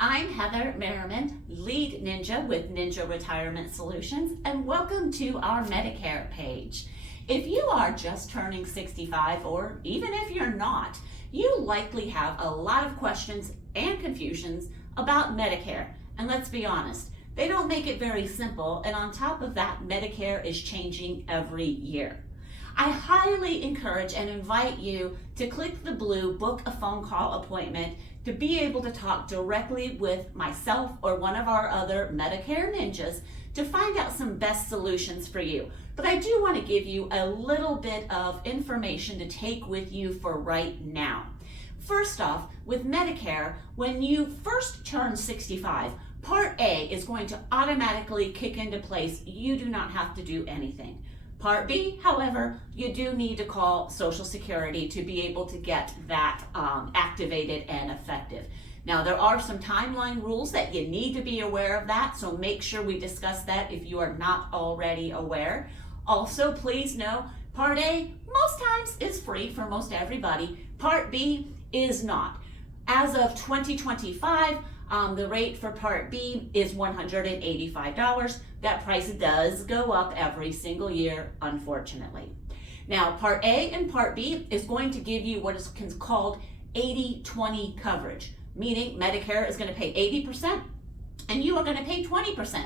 I'm Heather Merriman, lead ninja with Ninja Retirement Solutions, and welcome to our Medicare page. If you are just turning 65, or even if you're not, you likely have a lot of questions and confusions about Medicare. And let's be honest, they don't make it very simple, and on top of that, Medicare is changing every year. I highly encourage and invite you to click the blue book a phone call appointment to be able to talk directly with myself or one of our other Medicare Ninjas to find out some best solutions for you. But I do want to give you a little bit of information to take with you for right now. First off, with Medicare, when you first turn 65, Part A is going to automatically kick into place. You do not have to do anything. Part B, however, you do need to call Social Security to be able to get that activated and effective. Now, there are some timeline rules that you need to be aware of that, so make sure we discuss that if you are not already aware. Also, please know, Part A most times is free for most everybody. Part B is not. As of 2025, the rate for Part B is $185. That price does go up every single year, unfortunately. Now, Part A and Part B is going to give you what is called 80-20 coverage, meaning Medicare is going to pay 80% and you are going to pay 20%.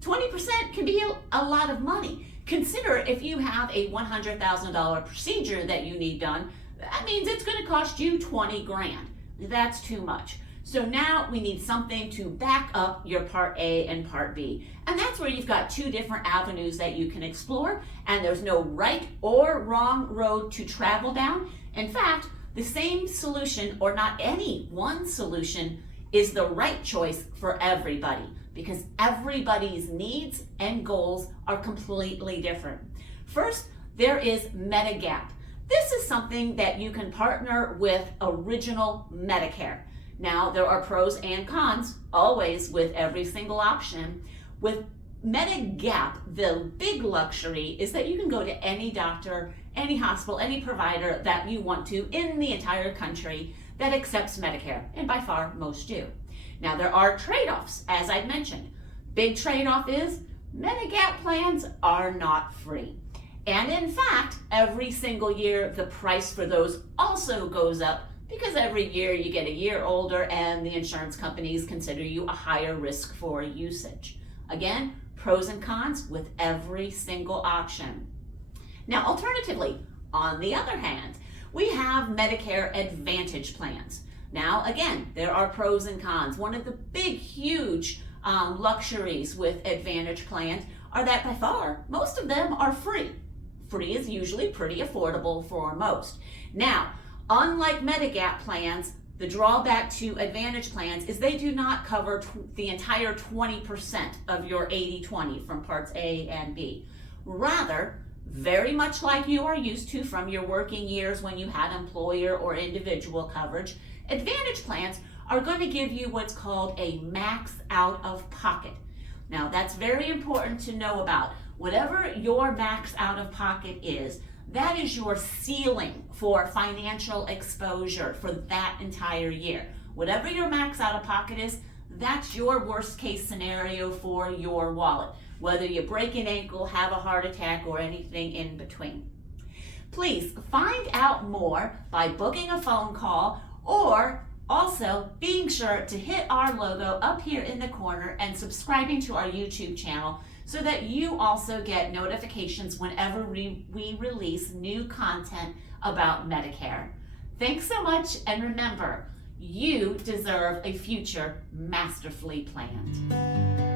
20% can be a lot of money. Consider if you have a $100,000 procedure that you need done, that means it's going to cost you 20 grand. That's too much. So now we need something to back up your Part A and Part B. And that's where you've got two different avenues that you can explore, and there's no right or wrong road to travel down. In fact, the same solution, or not any one solution, is the right choice for everybody, because everybody's needs and goals are completely different. First, there is MediGap. This is something that you can partner with Original Medicare. Now, there are pros and cons, always with every single option. With MediGap, the big luxury is that you can go to any doctor, any hospital, any provider that you want to in the entire country that accepts Medicare, and by far, most do. Now, there are trade-offs, as I mentioned. Big trade-off is MediGap plans are not free. And in fact, every single year, the price for those also goes up, because every year you get a year older and the insurance companies consider you a higher risk for usage. Again, pros and cons with every single option. Now, alternatively, on the other hand, we have Medicare Advantage plans. Now, again, there are pros and cons. One of the big, huge luxuries with Advantage plans are that by far, most of them are free. Free is usually pretty affordable for most. Now, unlike MediGap plans, the drawback to Advantage plans is they do not cover the entire 20% of your 80-20 from Parts A and B. Rather, very much like you are used to from your working years when you had employer or individual coverage, Advantage plans are going to give you what's called a max out of pocket. Now, that's very important to know about. Whatever your max out of pocket is, that is your ceiling for financial exposure for that entire year. Whatever your max out of pocket is, that's your worst case scenario for your wallet, whether you break an ankle, have a heart attack, or anything in between. Please find out more by booking a phone call, or also being sure to hit our logo up here in the corner and subscribing to our YouTube channel, so that you also get notifications whenever we release new content about Medicare. Thanks so much, and remember, you deserve a future masterfully planned.